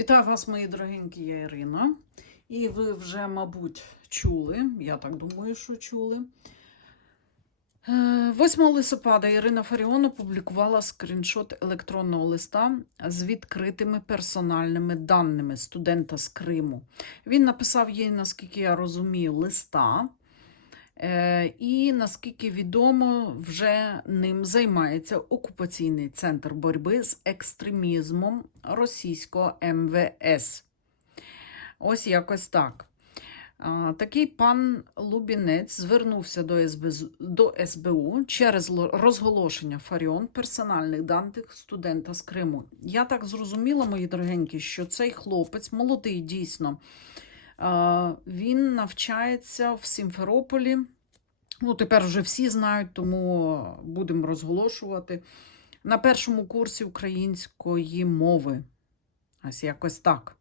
Вітаю вас, мої дорогенькі, я Ірина. І ви вже, мабуть, чули, я так думаю, що чули. Е, 8 листопада Ірина Фаріон опублікувала скріншот електронного листа з відкритими персональними даними студента з Криму. Він написав їй, наскільки я розумію, листа. Е, І наскільки відомо, вже ним займається окупаційний центр боротьби з екстремізмом російського МВС. Ось якось так. Такий пан Лубінець звернувся до СБУ, до СБУ через розголошення Фаріон персональних даних студента з Криму. Я так зрозуміла, мої дорогенькі, що цей хлопець, молодий дійсно, він навчається в Сімферополі. Ну, тепер вже всі знають, тому будемо розголошувати. На першому курсі української мови. Ось якось так.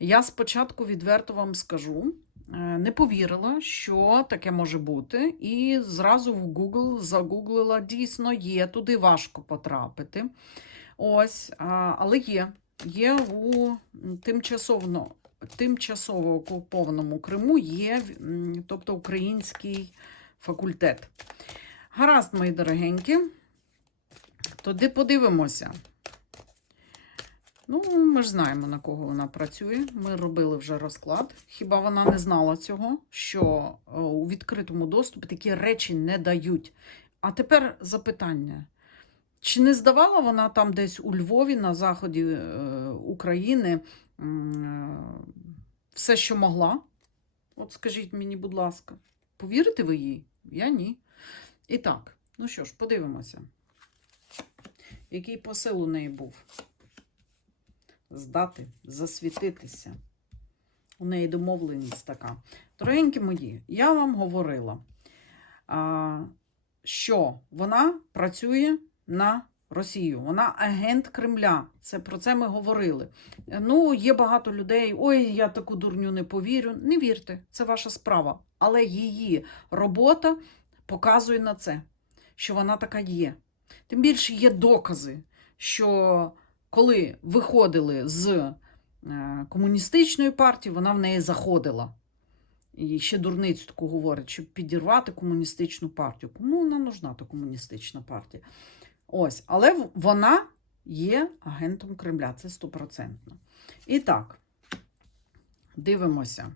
Я спочатку відверто вам скажу, е, не повірила, що таке може бути, і зразу в Google загуглила, дійсно є, туди важко потрапити. Ось, але є. Є у тимчасово, тимчасово окупованому Криму, є тобто український факультет. Гаразд, мої дорогенькі. Тоді подивимося. Ну, ми ж знаємо, на кого вона працює. Ми робили вже розклад. Хіба вона не знала цього, що е, у відкритому доступі такі речі не дають. А тепер запитання. Чи не здавала вона там десь у Львові, на заході е, України, все, що могла? От скажіть мені, будь ласка, повірите ви їй? Я ні. І так, ну що ж, подивимося, який посил у неї був здати, засвітитися. У неї домовленість така. Дорогенькі мої, я вам говорила, що вона працює на Росію. Вона агент Кремля. Це про це ми говорили. Ну, є багато людей. Ой, я таку дурню не повірю. Не вірте, це ваша справа. Але її робота показує на це, що вона така є. Тим більше є докази, що коли виходили з е, комуністичної партії, вона в неї заходила. І ще дурницю таку говорить, щоб підірвати комуністичну партію. Кому вона нужна, та комуністична партія? Ось, але вона є агентом Кремля, це стопроцентно. І так, дивимося.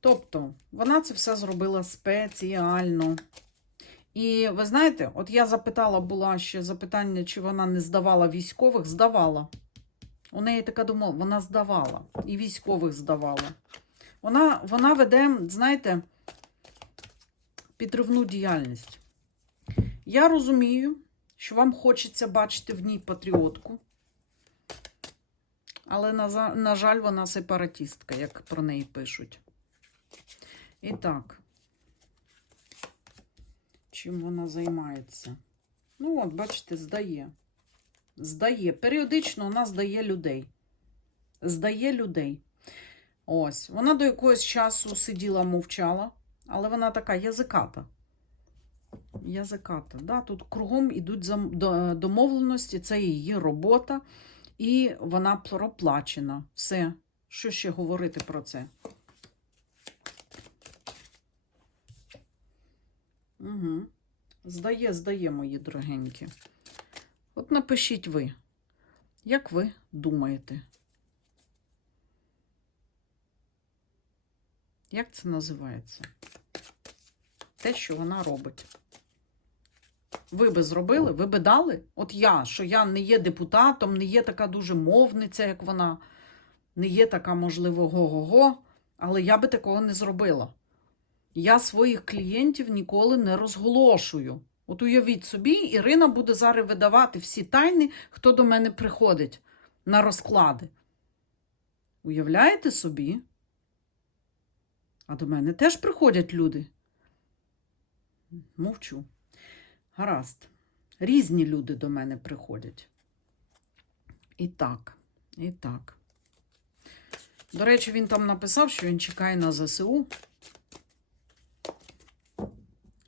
Тобто, вона це все зробила спеціально. І ви знаєте, от я запитала, була ще запитання, чи вона не здавала військових, здавала. У неї така думала, вона здавала, і військових здавала. Вона, вона веде, знаєте, підривну діяльність. Я розумію, що вам хочеться бачити в ній патріотку, але, на, жаль, вона сепаратистка, як про неї пишуть. І так, чим вона займається? Ну, от, бачите, здає. Здає. Періодично вона здає людей. Здає людей. Ось. Вона до якогось часу сиділа, мовчала, але вона така язиката. Язиката. Да? Тут кругом ідуть домовленості, це її робота, і вона проплачена. Все. Що ще говорити про це? Угу. Здає, здає, мої дорогенькі. От напишіть ви, як ви думаєте? Як це називається? Те, що вона робить. Ви би зробили, ви би дали? От я, що я не є депутатом, не є така дуже мовниця, як вона, не є така, можливо, го-го-го, але я би такого не зробила. Я своїх клієнтів ніколи не розголошую. От уявіть собі, Ірина буде зараз видавати всі тайни, хто до мене приходить на розклади. Уявляєте собі? А до мене теж приходять люди. Мовчу. Гаразд. Різні люди до мене приходять. І так, і так. До речі, він там написав, що він чекає на ЗСУ.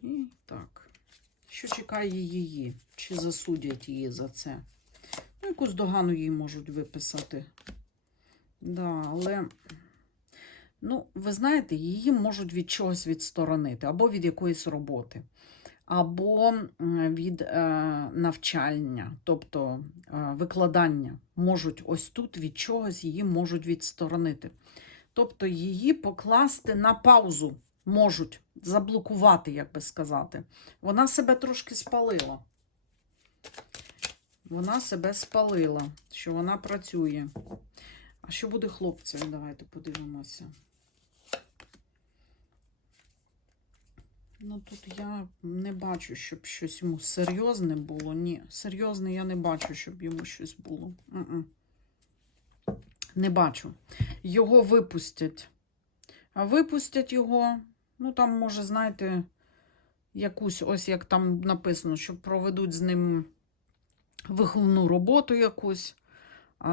І так. Що чекає її? Чи засудять її за це? Ну, якусь догану їй можуть виписати. Да, але, ну, ви знаєте, її можуть від чогось відсторонити, або від якоїсь роботи, або від е, навчання, тобто е, викладання. Можуть ось тут від чогось її можуть відсторонити. Тобто її покласти на паузу можуть, заблокувати, як би сказати. Вона себе трошки спалила. Вона себе спалила, що вона працює. А що буде хлопцем? Давайте подивимося. Ну, тут я не бачу, щоб щось йому серйозне було. Ні, серйозне я не бачу, щоб йому щось було. М-м. Не бачу. Його випустять. А випустять його, ну там, може, знаєте, якусь, ось як там написано, що проведуть з ним виховну роботу якусь. А,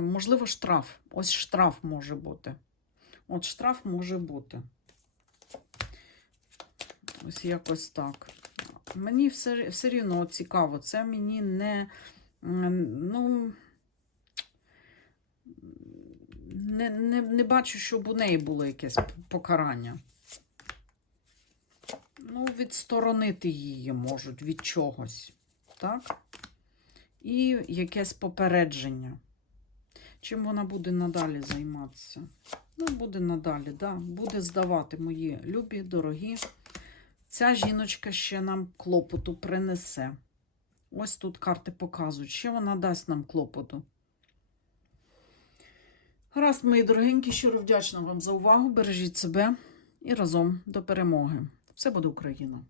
можливо, штраф. Ось штраф може бути. От штраф може бути. Ось якось так. Мені все, все рівно цікаво. Це мені не. Ну, не, не, не бачу, щоб у неї було якесь покарання. Ну, відсторонити її можуть від чогось. Так? І якесь попередження. Чим вона буде надалі займатися? Ну, буде надалі, да. буде здавати мої любі, дорогі. Ця жіночка ще нам клопоту принесе. Ось тут карти показують, ще вона дасть нам клопоту. Гаразд, мої дорогенькі, щиро вдячна вам за увагу. Бережіть себе і разом до перемоги. Все буде Україна!